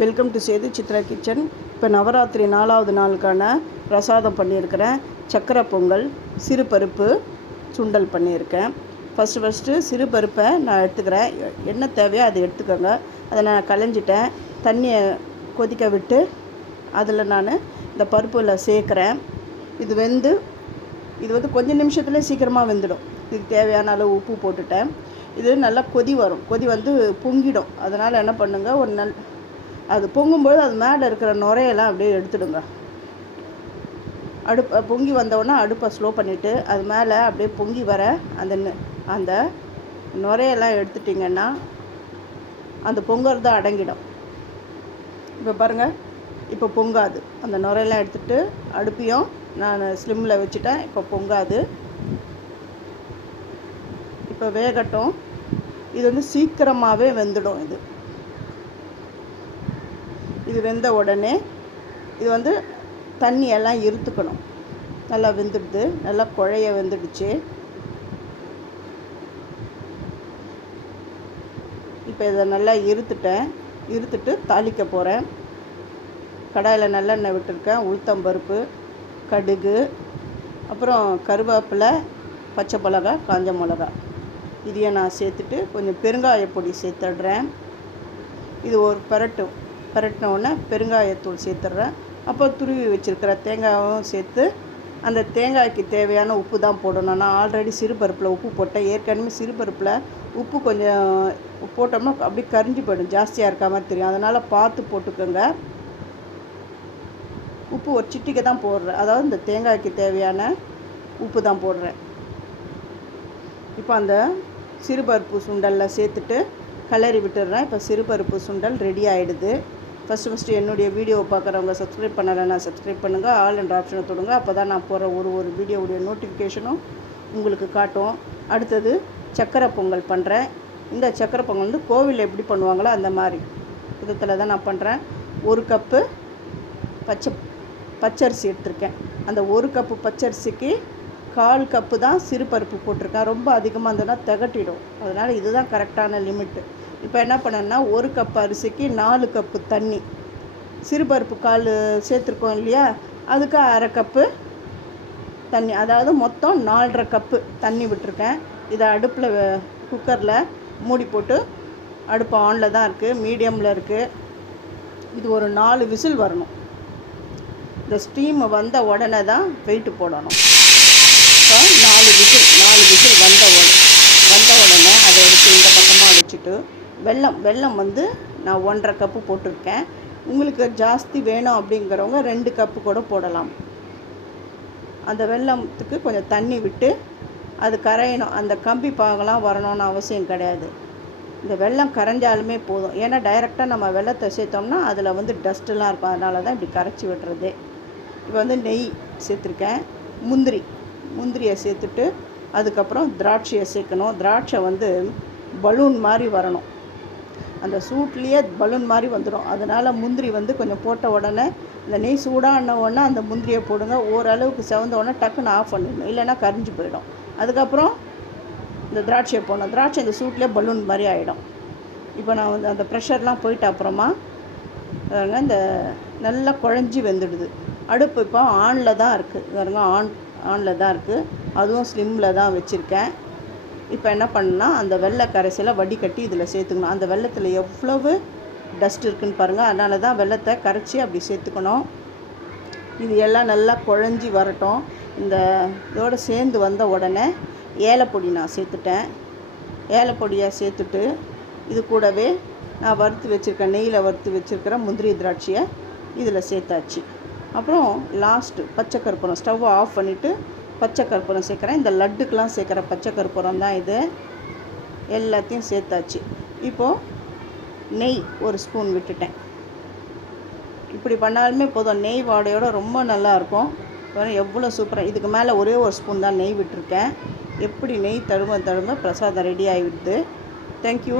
Welcome to Sethu Chitra kitchen. இப்போ நவராத்திரி 4வது நாளுக்கான பிரசாதம் பண்ணியிருக்கிறேன். சக்கரை பொங்கல், சிறு பருப்பு சுண்டல் பண்ணியிருக்கேன். ஃபஸ்ட்டு சிறு பருப்பை நான் எடுத்துக்கிறேன். என்ன தேவையோ அதை எடுத்துக்கோங்க. அதை நான் களைஞ்சிட்டேன். தண்ணியை கொதிக்க விட்டு அதில் நான் இந்த பருப்பில் சேர்க்குறேன். இது வந்து கொஞ்சம் நிமிஷத்துல சீக்கிரமாக வெந்துடும். இதுக்கு தேவையான அளவு உப்பு போட்டுட்டேன். இது நல்லா கொதி வரும். கொதி வந்து பொங்கிடும். அதனால் என்ன பண்ணுங்கள், அது பொங்கும்போது அது மேலே இருக்கிற நுரையெல்லாம் அப்படியே எடுத்துடுங்க. பொங்கி வந்தோடனே அடுப்பை ஸ்லோ பண்ணிவிட்டு அது மேலே அப்படியே பொங்கி வர அந்த நுரையெல்லாம் எடுத்துட்டிங்கன்னா அந்த பொங்குறது அடங்கிடும். இப்போ பாருங்கள், இப்போ பொங்காது. அந்த நுரையெல்லாம் எடுத்துகிட்டு அடுப்பையும் நான் ஸ்லிம்மில் வச்சுட்டேன். இப்போ பொங்காது. இப்போ வேகட்டும். இது வந்து சீக்கிரமாகவே வெந்துடும். இது வெந்த உடனே இது வந்து தண்ணியெல்லாம் இருத்துக்கணும். நல்லா வெந்துடுது. நல்லா குழைய வெந்துடுச்சு. இப்போ இதை நல்லா இருத்துட்டு தாளிக்க போகிறேன். கடாயில் நல்லெண்ணெய் விட்டுருக்கேன். உளுத்தம்பருப்பு, கடுகு, அப்புறம் கருவேப்பிலை, பச்சை மிளகா, காஞ்ச மிளகா இதையும் நான் சேர்த்துட்டு கொஞ்சம் பெருங்காய பொடி சேர்த்துடுறேன். இது ஒரு பரட்டின உடனே பெருங்காயத்தூள் சேர்த்துட்றேன். அப்போ துருவி வச்சுருக்கிற தேங்காயும் சேர்த்து அந்த தேங்காய்க்கு தேவையான உப்பு தான் போடணும். நான் ஆல்ரெடி சிறுபருப்பில் உப்பு போட்டேன். ஏற்கனவே சிறுபருப்பில் உப்பு கொஞ்சம் போட்டோம்னா அப்படி கரிஞ்சு போயிடும். ஜாஸ்தியாக இருக்க மாதிரி தெரியும். அதனால் பார்த்து போட்டுக்கோங்க. உப்பு ஒரு சிட்டிக்கு தான் போடுறேன். அதாவது இந்த தேங்காய்க்கு தேவையான உப்பு தான் போடுறேன். இப்போ அந்த சிறுபருப்பு சுண்டலில் சேர்த்துட்டு கிளறி விட்டுடுறேன். இப்போ சிறுபருப்பு சுண்டல் ரெடி ஆகிடுது. ஃபஸ்ட்டு என்னுடைய வீடியோவை பார்க்குறவங்க சப்ஸ்கிரைப் பண்ணலைன்னா சப்ஸ்கிரைப் பண்ணுங்கள். ஆல் என்ற ஆப்ஷனை தொடுங்க. அப்போ தான் நான் போகிற ஒரு வீடியோவுடைய நோட்டிஃபிகேஷனும் உங்களுக்கு காட்டும். அடுத்தது சக்கரை பொங்கல் பண்ணுறேன். இந்த சக்கரை பொங்கல் வந்து கோவிலில் எப்படி பண்ணுவாங்களோ அந்த மாதிரி விதத்தில் தான் நான் பண்ணுறேன். 1 கப்பு பச்சரிசி எடுத்திருக்கேன். அந்த 1 கப்பு பச்சரிசிக்கு 1/4 கப்பு தான் சிறுபருப்பு போட்டிருக்கேன். ரொம்ப அதிகமாக இருந்ததுன்னா திகட்டிடும். அதனால் இதுதான் கரெக்டான லிமிட்டு. இப்போ என்ன பண்ணேன்னா 1 கப் அரிசிக்கு 4 கப்பு தண்ணி, சிறுபருப்பு 1/4 சேர்த்துருக்கோம் இல்லையா, அதுக்கு 1/2 கப்பு தண்ணி, அதாவது மொத்தம் 4.5 கப்பு தண்ணி விட்டுருக்கேன். இதை அடுப்பில் குக்கரில் மூடி போட்டு, அடுப்பு ஆனில் தான் இருக்குது, மீடியமில் இருக்குது. இது ஒரு 4 விசில் வரணும். இந்த ஸ்டீம் வந்த உடனே தான் வெயிட்டு போடணும். இப்போ 4 விசில் வந்த உடனே அதை எடுத்து இந்த பக்கமாக வச்சுட்டு வெல்லம் வந்து நான் 1.5 கப்பு போட்டிருக்கேன். உங்களுக்கு ஜாஸ்தி வேணும் அப்படிங்கிறவங்க 2 கப்பு கூட போடலாம். அந்த வெல்லத்துக்கு கொஞ்சம் தண்ணி விட்டு அது கரையணும். அந்த கம்பி பாகலாம் வரணும்னு அவசியம் கிடையாது. இந்த வெல்லம் கரைஞ்சாலுமே போதும். ஏன்னா டைரெக்டாக நம்ம வெல்லத்தை சேர்த்தோம்னா அதில் வந்து டஸ்ட்டெலாம் இருக்கும். அதனால தான் இப்படி கரைச்சி விடுறது. இப்போ வந்து நெய் சேர்த்துருக்கேன். முந்திரியை சேர்த்துட்டு அதுக்கப்புறம் திராட்சையை சேர்க்கணும். திராட்சை வந்து பலூன் மாதிரி வரணும். அந்த சூட்லேயே பலூன் மாதிரி வந்துடும். அதனால் முந்திரி வந்து கொஞ்சம் போட்ட உடனே இந்த நெய் சூடான உடனே அந்த முந்திரியை போடுங்க. ஓரளவுக்கு செவந்த உடனே டக்குன்னு ஆஃப் பண்ணிடணும், இல்லைன்னா கரிஞ்சு போயிடும். அதுக்கப்புறம் இந்த திராட்சையை போடணும். திராட்சை இந்த சூட்லேயே பலூன் மாதிரி ஆகிடும். இப்போ நான் வந்து அந்த ப்ரெஷர்லாம் போயிட்ட அப்புறமா இந்த நல்லா குழஞ்சி வெந்துடுது. அடுப்பு இப்போ ஆனில் தான் இருக்குது. ஆனில் தான் இருக்குது. அதுவும் ஸ்லிம்மில் தான் வச்சுருக்கேன். இப்போ என்ன பண்ணால் அந்த வெள்ளை கரைசலை வடிகட்டி இதில் சேர்த்துக்கணும். அந்த வெள்ளத்தில் எவ்வளவு டஸ்ட் இருக்குதுன்னு பாருங்கள். அதனால தான் வெள்ளத்தை கரைச்சி அப்படி சேர்த்துக்கணும். இது எல்லாம் நல்லா குழஞ்சி வரட்டும். இதோடு சேர்ந்து வந்த உடனே ஏலப்பொடி நான் சேர்த்துட்டேன். ஏலப்பொடியை சேர்த்துட்டு இது கூடவே நான் நெய்யில் வறுத்து வச்சுருக்கிற முந்திரி திராட்சையை இதில் சேர்த்தாச்சு. அப்புறம் லாஸ்ட்டு பச்சை கற்பூரம், ஸ்டவ்வை ஆஃப் பண்ணிவிட்டு பச்சை கற்பூரம் சேர்க்குறேன். இந்த லட்டுக்கெலாம் சேர்க்குற பச்சை கற்பூரம் தான் இது. எல்லாத்தையும் சேர்த்தாச்சு. இப்போது நெய் 1 ஸ்பூன் விட்டுட்டேன். இப்படி பண்ணாலுமே போதும். நெய் வாடையோடு ரொம்ப நல்லாயிருக்கும். எவ்வளோ சூப்பராக. இதுக்கு மேலே ஒரே 1 ஸ்பூன் தான் நெய் விட்டுருக்கேன். எப்படி நெய் தழும்ப பிரசாதம் ரெடி ஆகிவிடுது. தேங்க்யூ.